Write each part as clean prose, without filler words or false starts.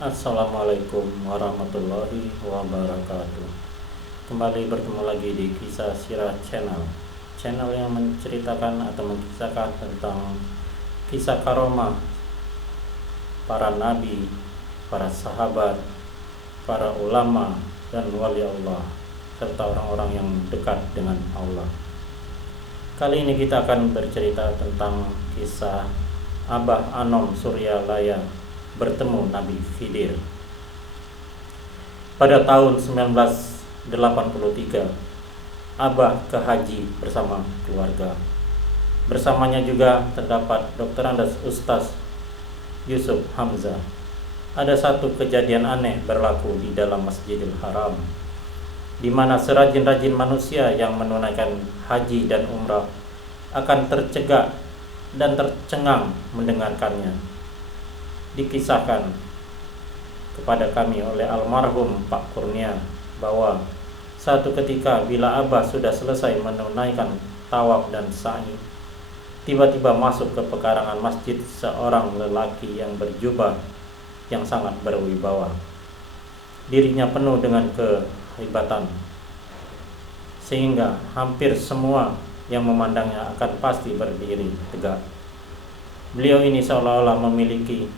Assalamualaikum warahmatullahi wabarakatuh. Kembali bertemu lagi di Kisah Sirah Channel. Channel yang menceritakan atau mengisahkan tentang kisah karomah para nabi, para sahabat, para ulama dan wali Allah, serta orang-orang yang dekat dengan Allah. Kali ini kita akan bercerita tentang kisah Abah Anom Suryalaya bertemu Nabi Khidir. Pada tahun 1983, Abah ke haji bersama keluarga. Bersamanya juga terdapat Dr. Andes Ustaz Yusuf Hamzah. Ada satu kejadian aneh berlaku di dalam Masjidil Haram, di mana serajin-rajin manusia yang menunaikan haji dan umrah akan tercegah dan tercengang mendengarkannya. Dikisahkan kepada kami oleh almarhum Pak Kurnia bahwa satu ketika bila Abah sudah selesai menunaikan tawaf dan sa'i, tiba-tiba masuk ke pekarangan masjid seorang lelaki yang berjubah yang sangat berwibawa. Dirinya penuh dengan kehebatan, sehingga hampir semua yang memandangnya akan pasti berdiri tegak. Beliau ini seolah-olah memiliki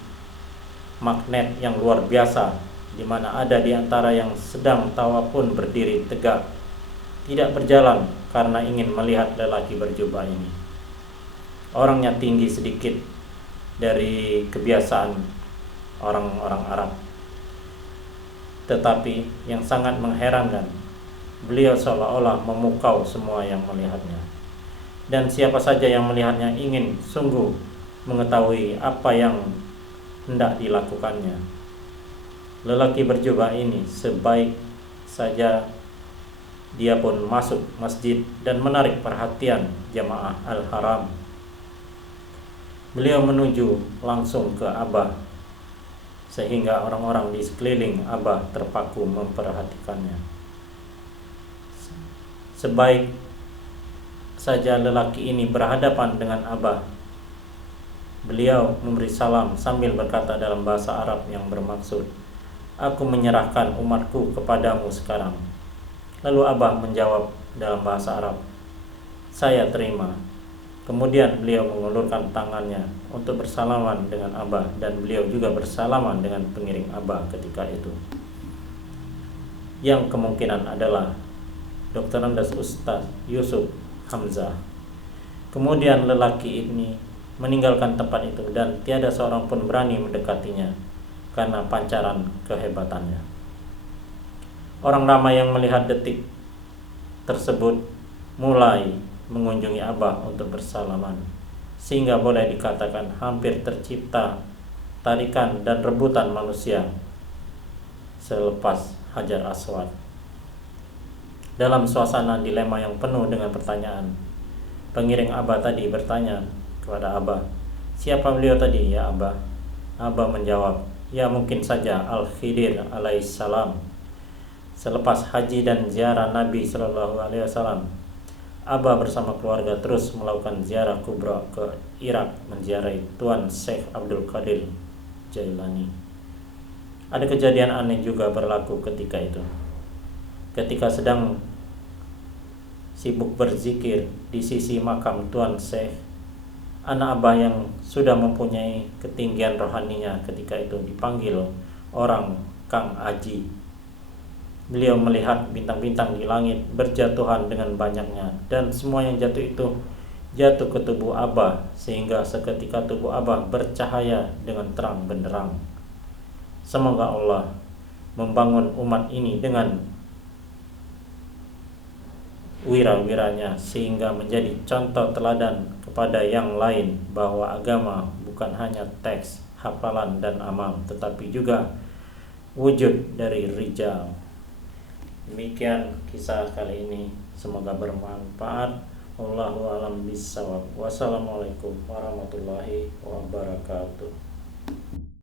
magnet yang luar biasa, di mana ada di antara yang sedang tawaf pun berdiri tegak, tidak berjalan karena ingin melihat lelaki berjubah ini. Orangnya tinggi sedikit dari kebiasaan orang-orang Arab, tetapi yang sangat mengherankan, beliau seolah-olah memukau semua yang melihatnya. Dan siapa saja yang melihatnya ingin sungguh mengetahui apa yang hendak dilakukannya. Lelaki berjubah ini sebaik saja dia pun masuk masjid dan menarik perhatian jamaah Al-Haram. Beliau menuju langsung ke Abah, sehingga orang-orang di sekeliling Abah terpaku memperhatikannya. Sebaik saja lelaki ini berhadapan dengan Abah, beliau memberi salam sambil berkata dalam bahasa Arab yang bermaksud, "Aku menyerahkan umatku kepadamu sekarang." Lalu Abah menjawab dalam bahasa Arab, "Saya terima." Kemudian beliau mengulurkan tangannya untuk bersalaman dengan Abah, dan beliau juga bersalaman dengan pengiring Abah ketika itu, yang kemungkinan adalah Dr. Andes Ustaz Yusuf Hamzah. Kemudian lelaki ini meninggalkan tempat itu dan tiada seorang pun berani mendekatinya karena pancaran kehebatannya. Orang ramai yang melihat detik tersebut mulai mengunjungi Abah untuk bersalaman, sehingga boleh dikatakan hampir tercipta tarikan dan rebutan manusia selepas Hajar Aswad. Dalam suasana dilema yang penuh dengan pertanyaan, pengiring Abah tadi bertanya kepada Abah, "Siapa beliau tadi ya Abah?" Abah menjawab, "Ya mungkin saja Al-Khidir alaihissalam." Selepas haji dan ziarah Nabi Shallallahu Alaihi Wasallam, Abah bersama keluarga terus melakukan ziarah kubra ke Irak, menziarahi Tuan Syekh Abdul Qadir Jailani. Ada kejadian aneh juga berlaku ketika itu. Ketika sedang sibuk berzikir di sisi makam Tuan Syekh, anak Abah yang sudah mempunyai ketinggian rohaninya ketika itu dipanggil orang Kang Aji. Beliau melihat bintang-bintang di langit berjatuhan dengan banyaknya, dan semua yang jatuh itu jatuh ke tubuh Abah, sehingga seketika tubuh Abah bercahaya dengan terang benderang. Semoga Allah membangun umat ini dengan wira-wiranya, sehingga menjadi contoh teladan kepada yang lain bahwa agama bukan hanya teks, hafalan dan amal, tetapi juga wujud dari rijal. Demikian kisah kali ini, semoga bermanfaat. Wallahu a'lam bishawab. Wassalamualaikum warahmatullahi wabarakatuh.